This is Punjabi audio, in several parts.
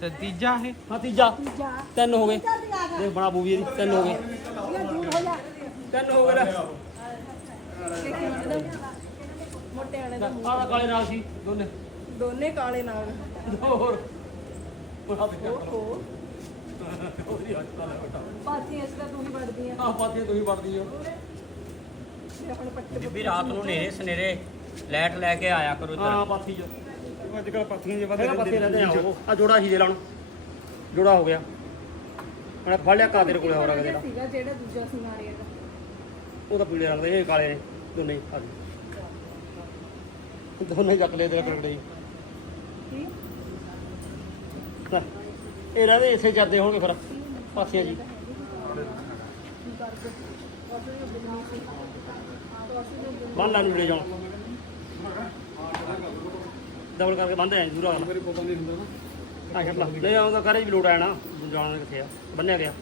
ਤੇ ਤੀਜਾ ਹੈ ਹਾਂ ਤੀਜਾ ਤਿੰਨ ਹੋ ਗਏ ਦੇਖ ਬੜਾ ਬੂਵੀ ਇਹਦੀ ਤਿੰਨ ਹੋ ਗਏ ਤਿੰਨ ਹੋ ਗਏ ਨਾ ਮੋਟੇ ਵਾਲੇ ਦਾ ਕਾਲਾ ਕਾਲੇ ਨਾਲ ਸੀ ਦੋਨੇ ਦੋਨੇ ਕਾਲੇ ਨਾਲ ਹੋਰ ਪਾਤੀ ਇਸ ਦਾ ਤੂੰ ਹੀ ਵੜਦੀ ਆ ਹਾਂ ਪਾਤੀ ਤੂੰ ਹੀ ਵੜਦੀ ਆ ਇਹ ਆਪਣੇ ਪੱਟੇ ਵੀ ਰਾਤ ਨੂੰ ਨੇਰੇ ਸਨੇਰੇ ਲੈਟ ਲੈ ਕੇ ਆਇਆ ਕਰੋ ਇੱਧਰ ਹਾਂ ਪਾਤੀ ਜੋ ਜੋੜਾ ਸੀ ਦੇ ਲਾਣ ਜੋੜਾ ਹੋ ਗਿਆ ਹੁਣ ਫੜ ਲਿਆ ਕਾ ਤੇਰੇ ਕੋਲੇ ਹੋਰ ਆ ਗਿਆ ਜਿਹੜਾ ਦੂਜਾ ਸੁਨਾਰੀਆ ਉਹ ਤਾਂ ਪੀਲੇ ਰੰਗ ਦੇ ਇਹ ਕਾਲੇ ਦੋਨੇ ਆ ਦੋਨੇ ਚੱਕ ਲਏ ਤੇਰੇ ਕੋਲੇ ਠੀਕ ਇਹ ਰਹੇ ਇਸੇ ਚੱਦੇ ਹੋਣਗੇ ਫਿਰ ਪਾਸਿਆ ਜੀ ਮਨ ਲਾ ਨਹੀਂ ਮਿਲੇ ਜਾਣ ਡਬਲ ਕਰਕੇ ਬੰਦ ਐ ਜੂਰਾ ਮੇਰੇ ਕੋਲ ਬੰਦ ਨਹੀਂ ਹੁੰਦਾ ਨਾ ਆ ਗਿਆ ਲੈ ਆਉਂਦਾ ਕਰੇ ਵੀ ਲੋੜ ਆਣਾ ਜਾਣ ਕਿੱਥੇ ਆ ਬੰਨਿਆ ਗਿਆ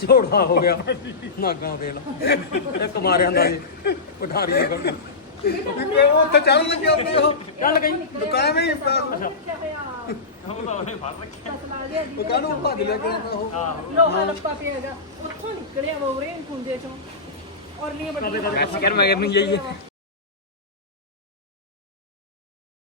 ਛੋੜਾ ਹੋ ਗਿਆ ਨਾਗਾ ਦੇ ਲਾ ਇੱਕ ਮਾਰਿਆ ਹੁੰਦਾ ਜੀ ਪਠਾਰੀ ਦੇ ਤੇ ਉਹ ਉੱਥੇ ਚੱਲ ਲੱਗਿਆ ਉਹ ਚੱਲ ਗਈ ਦੁਕਾਨ ਵੀ ਅੱਛਾ ਉਹ ਤਾਂ ਉਹਨੇ ਫੜ ਰੱਖਿਆ ਉਹ ਕਾਹਨੂੰ ਭੱਜ ਲੈ ਗਿਆ ਉਹ ਲੋਹਾ ਲੱਪਾ ਪਿਆ ਗਿਆ ਉੱਥੋਂ ਨਿਕਲਿਆ ਮੋਰੇ ਖੁੰਡੇ ਚੋਂ ਔਰ ਨਹੀਂ ਬਟ ਕਰ ਮਗਰ ਨਹੀਂ ਜਾਈਏ